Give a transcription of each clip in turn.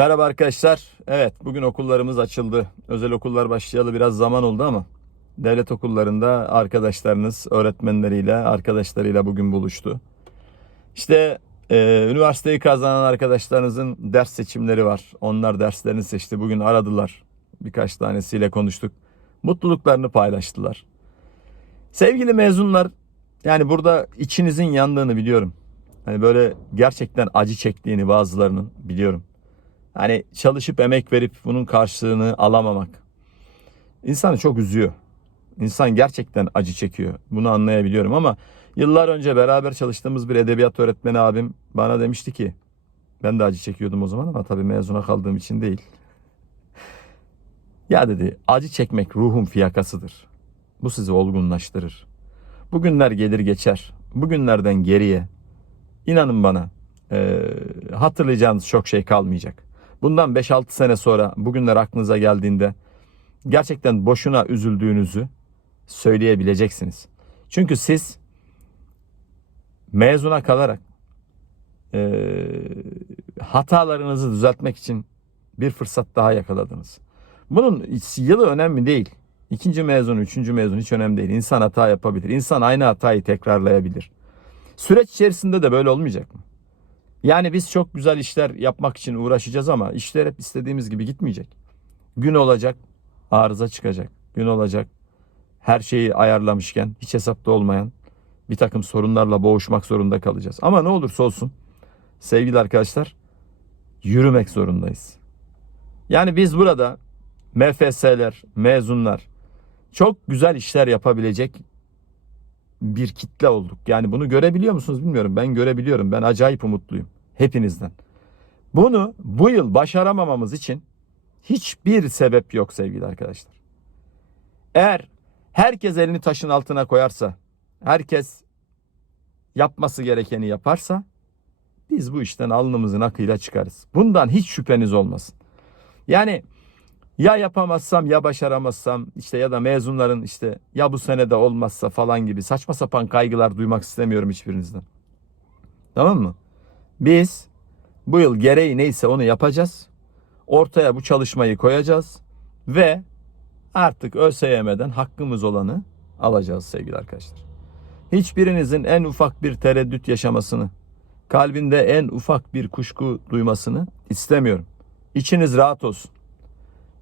Merhaba arkadaşlar. Evet bugün okullarımız açıldı. Özel okullar başlayalı biraz zaman oldu ama devlet okullarında arkadaşlarınız öğretmenleriyle arkadaşlarıyla bugün buluştu. İşte e, üniversiteyi kazanan arkadaşlarınızın ders seçimleri var. Onlar derslerini seçti. Bugün aradılar. Birkaç tanesiyle konuştuk. Mutluluklarını paylaştılar. Sevgili mezunlar yani burada içinizin yandığını biliyorum. Hani böyle gerçekten acı çektiğini bazılarının biliyorum. Hani çalışıp emek verip bunun karşılığını alamamak insanı çok üzüyor. İnsan gerçekten acı çekiyor. Bunu anlayabiliyorum ama yıllar önce beraber çalıştığımız bir edebiyat öğretmeni abim bana demişti ki ben de acı çekiyordum o zaman ama tabii mezuna kaldığım için değil. Ya dedi acı çekmek ruhun fiyakasıdır. Bu sizi olgunlaştırır. Bugünler gelir geçer. Bugünlerden geriye inanın bana e, hatırlayacağınız çok şey kalmayacak. Bundan 5-6 sene sonra bugünler aklınıza geldiğinde gerçekten boşuna üzüldüğünüzü söyleyebileceksiniz. Çünkü siz mezuna kalarak e, hatalarınızı düzeltmek için bir fırsat daha yakaladınız. Bunun yılı önemli değil. İkinci mezun, üçüncü mezun hiç önemli değil. İnsan hata yapabilir. İnsan aynı hatayı tekrarlayabilir. Süreç içerisinde de böyle olmayacak mı? Yani biz çok güzel işler yapmak için uğraşacağız ama işler hep istediğimiz gibi gitmeyecek. Gün olacak, arıza çıkacak. Gün olacak, her şeyi ayarlamışken hiç hesapta olmayan bir takım sorunlarla boğuşmak zorunda kalacağız. Ama ne olursa olsun sevgili arkadaşlar yürümek zorundayız. Yani biz burada MFS'ler, mezunlar çok güzel işler yapabilecek bir kitle olduk. Yani bunu görebiliyor musunuz bilmiyorum. Ben görebiliyorum. Ben acayip umutluyum hepinizden. Bunu bu yıl başaramamamız için hiçbir sebep yok sevgili arkadaşlar. Eğer herkes elini taşın altına koyarsa, herkes yapması gerekeni yaparsa biz bu işten alnımızın akıyla çıkarız. Bundan hiç şüpheniz olmasın. Yani ya yapamazsam ya başaramazsam işte ya da mezunların işte ya bu sene de olmazsa falan gibi saçma sapan kaygılar duymak istemiyorum hiçbirinizden. Tamam mı? Biz bu yıl gereği neyse onu yapacağız. Ortaya bu çalışmayı koyacağız ve artık ÖSYM'den hakkımız olanı alacağız sevgili arkadaşlar. Hiçbirinizin en ufak bir tereddüt yaşamasını, kalbinde en ufak bir kuşku duymasını istemiyorum. İçiniz rahat olsun.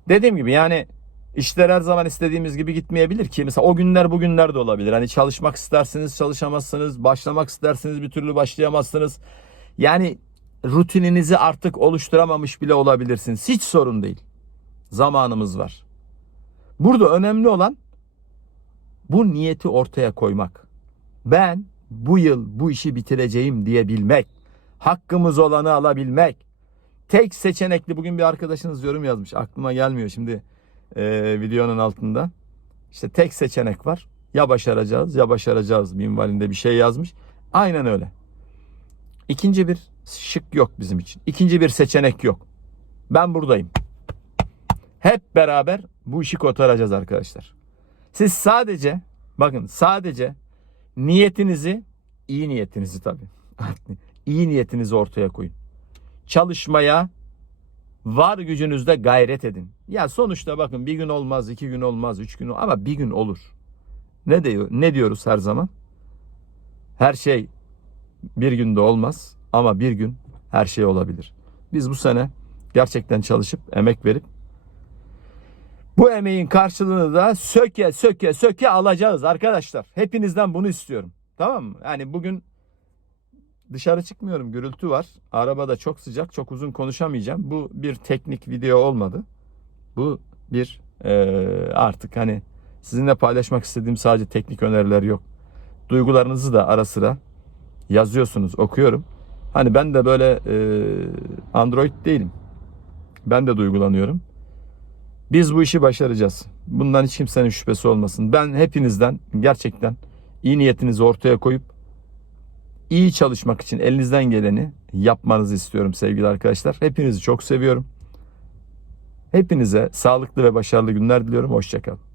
Dediğim gibi yani işler her zaman istediğimiz gibi gitmeyebilir ki. Mesela o günler bugünler de olabilir. Hani çalışmak istersiniz çalışamazsınız. Başlamak istersiniz bir türlü başlayamazsınız. Yani rutininizi artık oluşturamamış bile olabilirsiniz. Hiç sorun değil. Zamanımız var. Burada önemli olan bu niyeti ortaya koymak. Ben bu yıl bu işi bitireceğim diyebilmek. Hakkımız olanı alabilmek. Tek seçenekli bugün bir arkadaşınız yorum yazmış. Aklıma gelmiyor şimdi e, videonun altında. İşte tek seçenek var. Ya başaracağız ya başaracağız minvalinde bir şey yazmış. Aynen öyle. İkinci bir şık yok bizim için. İkinci bir seçenek yok. Ben buradayım. Hep beraber bu işi kotaracağız arkadaşlar. Siz sadece bakın sadece niyetinizi iyi niyetinizi tabii. iyi niyetinizi ortaya koyun. Çalışmaya var gücünüzde gayret edin. Ya sonuçta bakın bir gün olmaz, iki gün olmaz, üç gün ama bir gün olur. Ne diyor? Ne diyoruz her zaman? Her şey bir günde olmaz ama bir gün her şey olabilir. Biz bu sene gerçekten çalışıp emek verip bu emeğin karşılığını da söke söke söke alacağız arkadaşlar. Hepinizden bunu istiyorum. Tamam mı? Yani bugün dışarı çıkmıyorum. Gürültü var. Arabada çok sıcak. Çok uzun konuşamayacağım. Bu bir teknik video olmadı. Bu bir eee, artık hani sizinle paylaşmak istediğim sadece teknik öneriler yok. Duygularınızı da ara sıra yazıyorsunuz. Okuyorum. Hani ben de böyle eee, Android değilim. Ben de duygulanıyorum. Biz bu işi başaracağız. Bundan hiç kimsenin şüphesi olmasın. Ben hepinizden gerçekten iyi niyetinizi ortaya koyup iyi çalışmak için elinizden geleni yapmanızı istiyorum sevgili arkadaşlar. Hepinizi çok seviyorum. Hepinize sağlıklı ve başarılı günler diliyorum. Hoşçakalın.